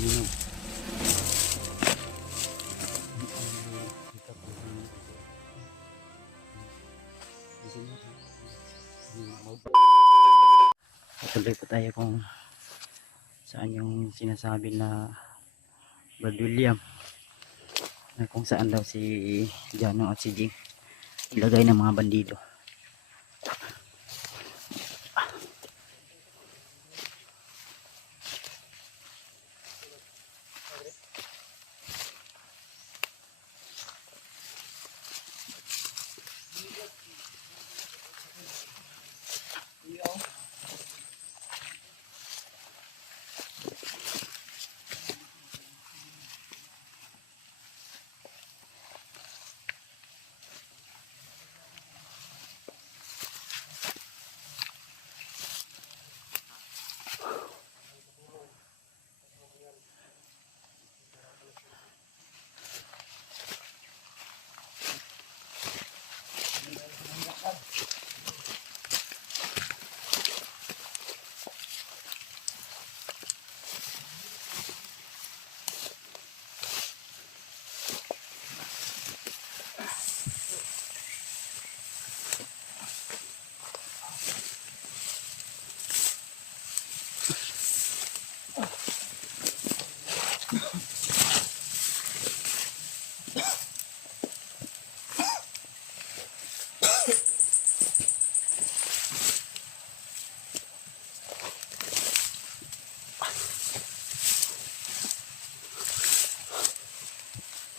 Ano? Tuloy po tayo kung saan yung sinasabi na Brad William, na kung saan daw si Jano at si Jing ilagay ng mga bandido.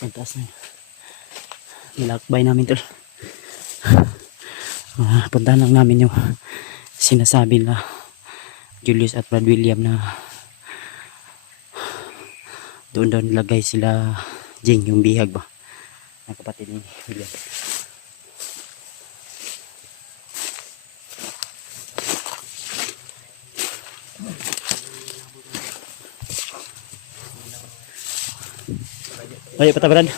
Pantas na nilakbay namin tol. Puntahan lang namin yung sinasabi na Julius at Brad William na doon daw nilagay sila Jing, yung bihag ba na kapatid ni William. Layo pa ta Brad?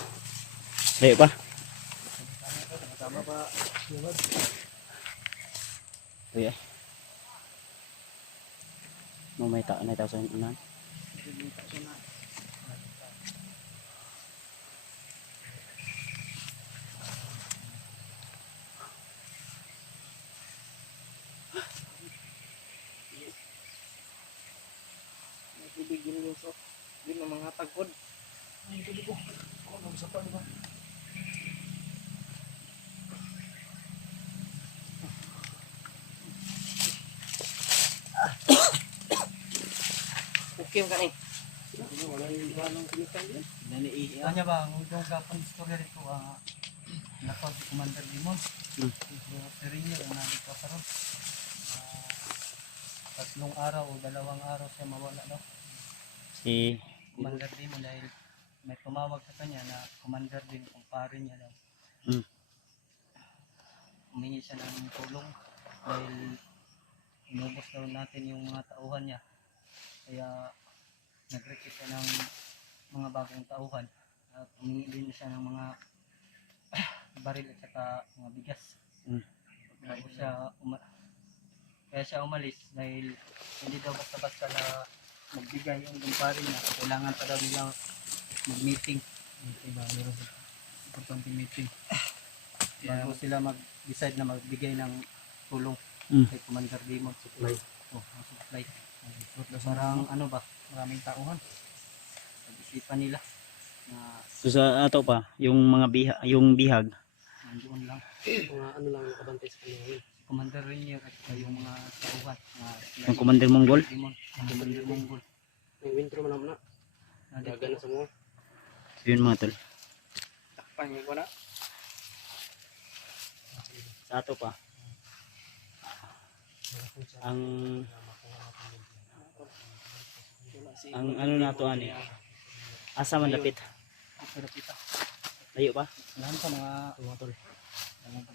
Layo pa? Uy ay may tao sa unan. Bibigyan yung so din ng mga tagkod. Ay, dili ko. Ano sa pan ba? Okay ka ni. Wala yung ganong kinitan din. Kanya ba, ang itong kapang istorya dito, nakaw si Commander Limon. So, Serino, ang nabig ka pa ron. 3 araw o 2 araw siya mawala daw. Si Commander Limon dahil may tumawag sa kanya na Commander din, kumpare niya daw. Humingi siya ng tulong dahil inubos daw natin yung mga tauhan niya. Kaya nag-request siya ng mga bagong tauhan at humingi din siya ng mga baril at saka mga bigas. Tapos kaya siya umalis dahil hindi daw basta-basta na magbigay yung kumpare niya. Kailangan pa daw nilang mag-meeting. Diba? Meron importante meeting. Bago sila mag-decide na magbigay ng tulong kay Commander Limon. Supply. Supply. Parang ano ba? Maraming tauhan. Pag-isipan nila na so sa ato pa yung mga bihag nandoon lang. Mga ano lang nakabantay sa kanya. Commander Rainier at yung mga tauhan. ng Commander Mongol. Commander Mongol. May wintro man naman na. Daga na sa mga. Yun mga tol. Takpan ko na. Sa ato pa ang ano nato ani asa man dapit layo pa Lahat sa mga tol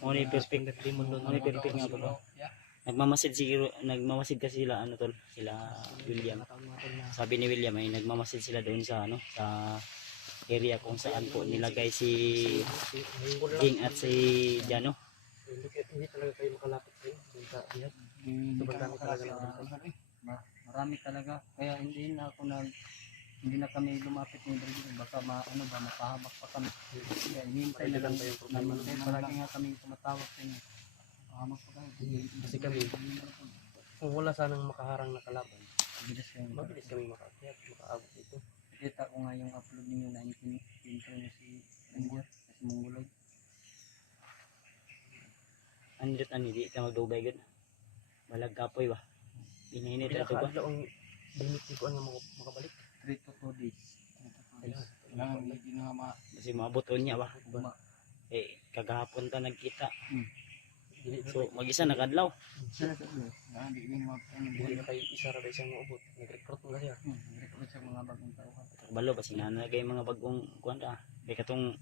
mo ni perfect Limon doon. mo ni perfect nga ba nagmamasid kasi sila ano tol sila William. Sabi ni William ay nagmamasid sila doon sa ano sa area kung saan po nilagay si Jing at si Jano. Hindi talaga kayo makalapit kayo. Marami talaga. Kaya hindi na ano ba, mapahabak pa kami. Kaya hinihintay na lang namin. Palagi nga kami tumatawag sa inyo. Mapahabak pa kami. Kasi kami, kung wala sanang makaharang na kalaban, Mabilis kami. mabilis kami makakyat, makaabot dito. Kita ko nga yung upload ninyo na intro niyo si Ranger, si Mongoloid. Ano dito, ano, di ka magdugay gud. Balag kapoy ba? Pinahinit ito ba? Pinakaadlaw ang limit ko ang makabalik. 3 to 2 days. Kailangan hindi na Kasi maabot niya ba? ma Eh, kagahapon ta nagkita. dili So, mag-isa nakadlaw. dili na kay isa ra isang maubot. Nag-recruit mo kasi. recruit sa mga bagong tauhan. Balo ba sinanagay mga bagong kuan ta. Kay katong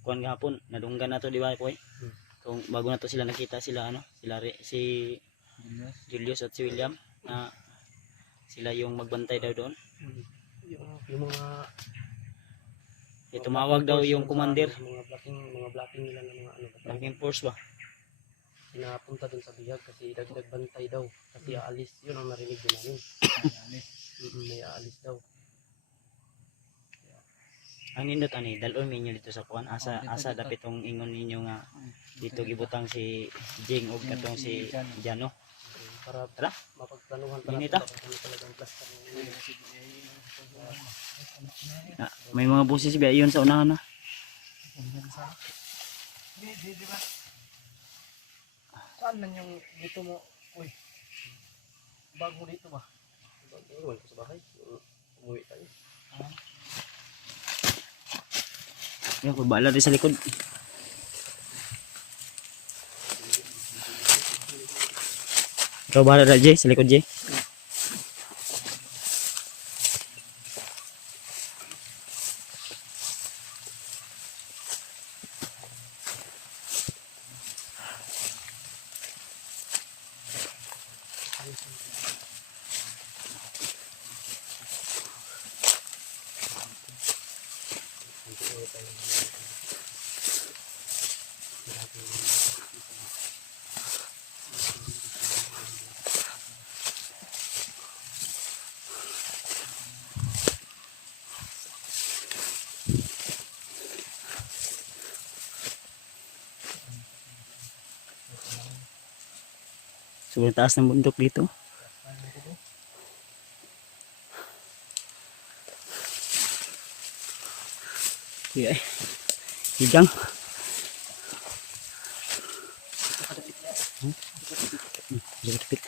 kuan gahapon, nadunggan na to di ba koy? Kung bago na to sila nakita sila ano, si Julius at si William na sila yung magbantay daw doon. Yung mga Tumawag daw yung commander, mga blocking nila ng mga ano. Laking force ba? Pinapunta dun sa bihag kasi dagdag bantay daw. Kasi aalis, yun ang narinig din namin. May aalis daw. Ang nindot ani, dalon ninyo dito sa kuan asa dapat tong ingon ninyo nga dito gibutang si Jing og katong si Jano. Para Tara, mapagplanuhan Inita. kung ano talaga ang plaster ng may mga busis ba iyon sa unahan na? Di ba? Saan man yung dito mo? Uy. Bago dito ba? Iwan ko sa bahay. Umuwi tayo. Yan ko bala rin sa likod. Ikaw bahala na Jay, sa likod Jay. Sobrang taas ng bundok dito. Yeah. Higang. Lapit.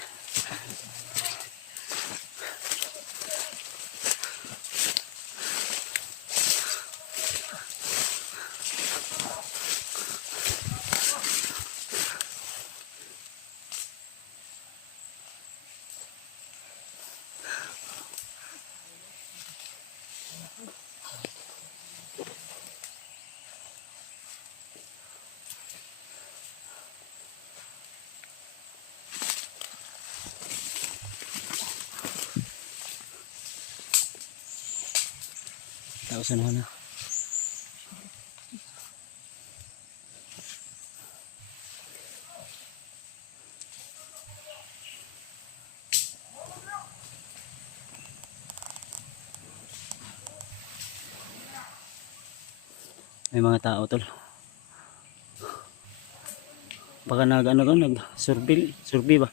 Tapos ano na. May mga tao tol. Baka nag ano ka, nag survey ba?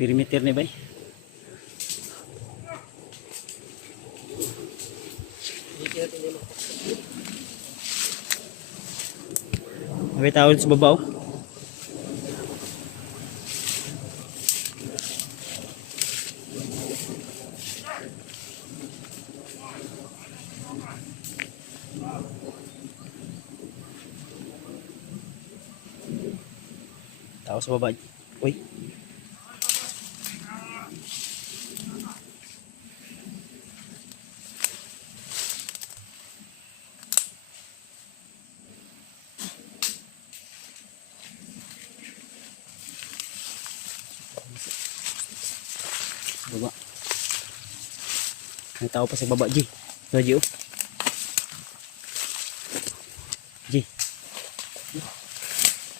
Perimeter ni bay. May tao sa babaw. Tao sa baba. Uy. Baba. May tao pa sa baba, G. So, G, oh. G.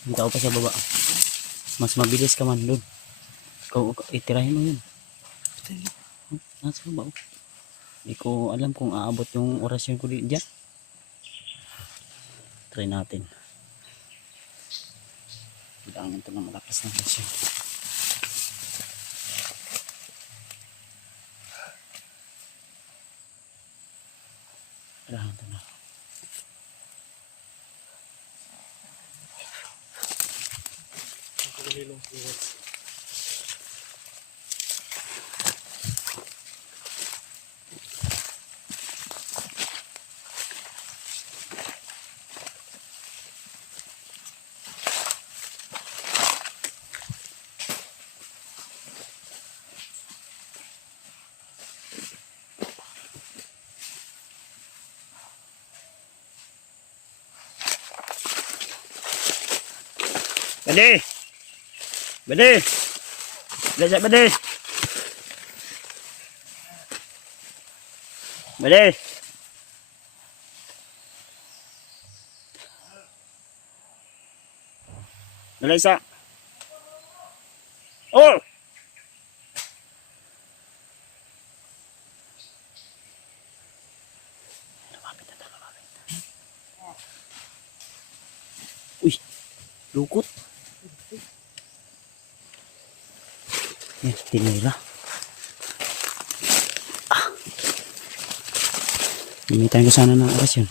May tao pa sa baba. Mas mabilis ka man doon. Ikaw, itirahin mo yun. Nasa ba? Hindi ko alam kung aabot yung orasyon ko dyan. Try natin. Kailangan ito ng malakas na orasyon. Kailangan ito na. Bade! Bade! Bade! Bade! Bade! Dala isa. Oh! Lumapit na ito, lumapit. Uy! Lukot! Yan, tinira. Gamitan ko sana ng oras yun.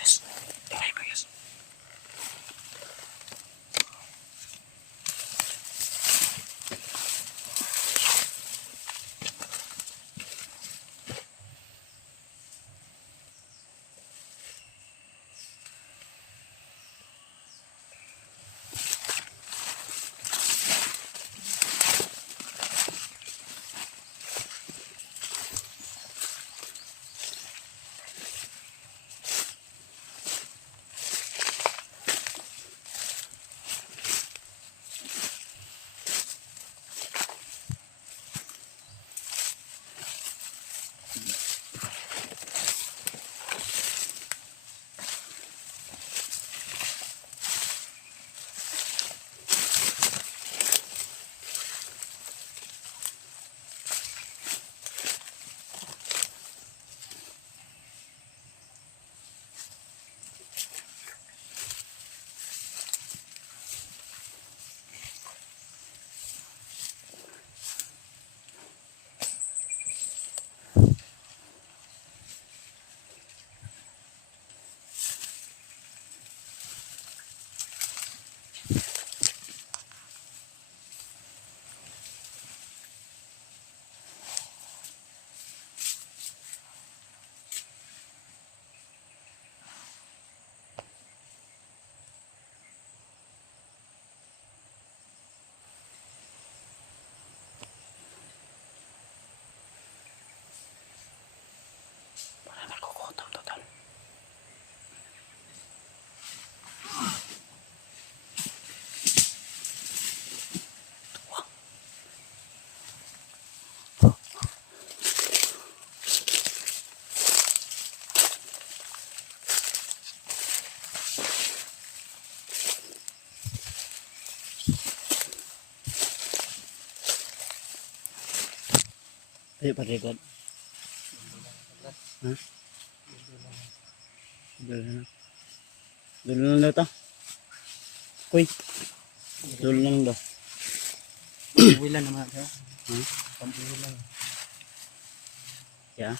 Yes. Tingnan mo, yes. Nakukutom total. Ayo pa record. Ha? Dulo lang daw to. Kuy. Dulo lang daw. Uwilan naman siya. Pampulan. Ya.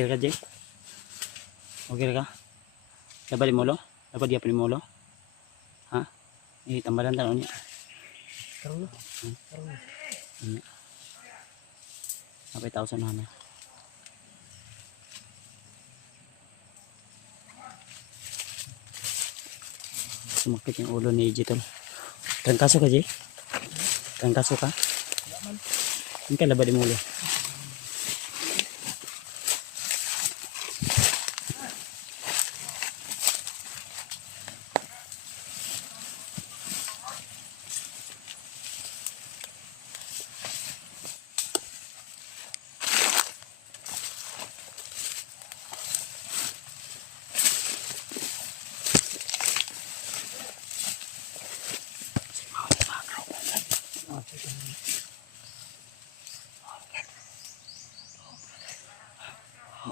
Okay ka, Jay? Okay ka? Dapat di molo? Dapat dia pa molo? Ha? Tambalan tanong niya. Karoon na. Karoon na. Sampai 1,000 na. Sumakit yung ulo ni EJ tol. Trangkaso ka, Jay? Trangkaso ka? Ang kalaba di mo ulo.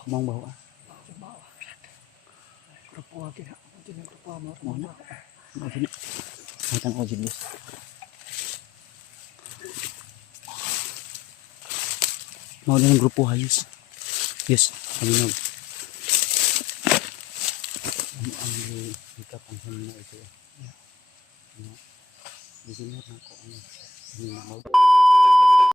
Mong bawa. Grupo akin ha. Ito na grupo mo. Mana? Mau sini. Matang ojek bus. Mau dengan grupo hayus. Yus, kami nog. Ang ikat ang sana itu. Di sini ako. Ini mau.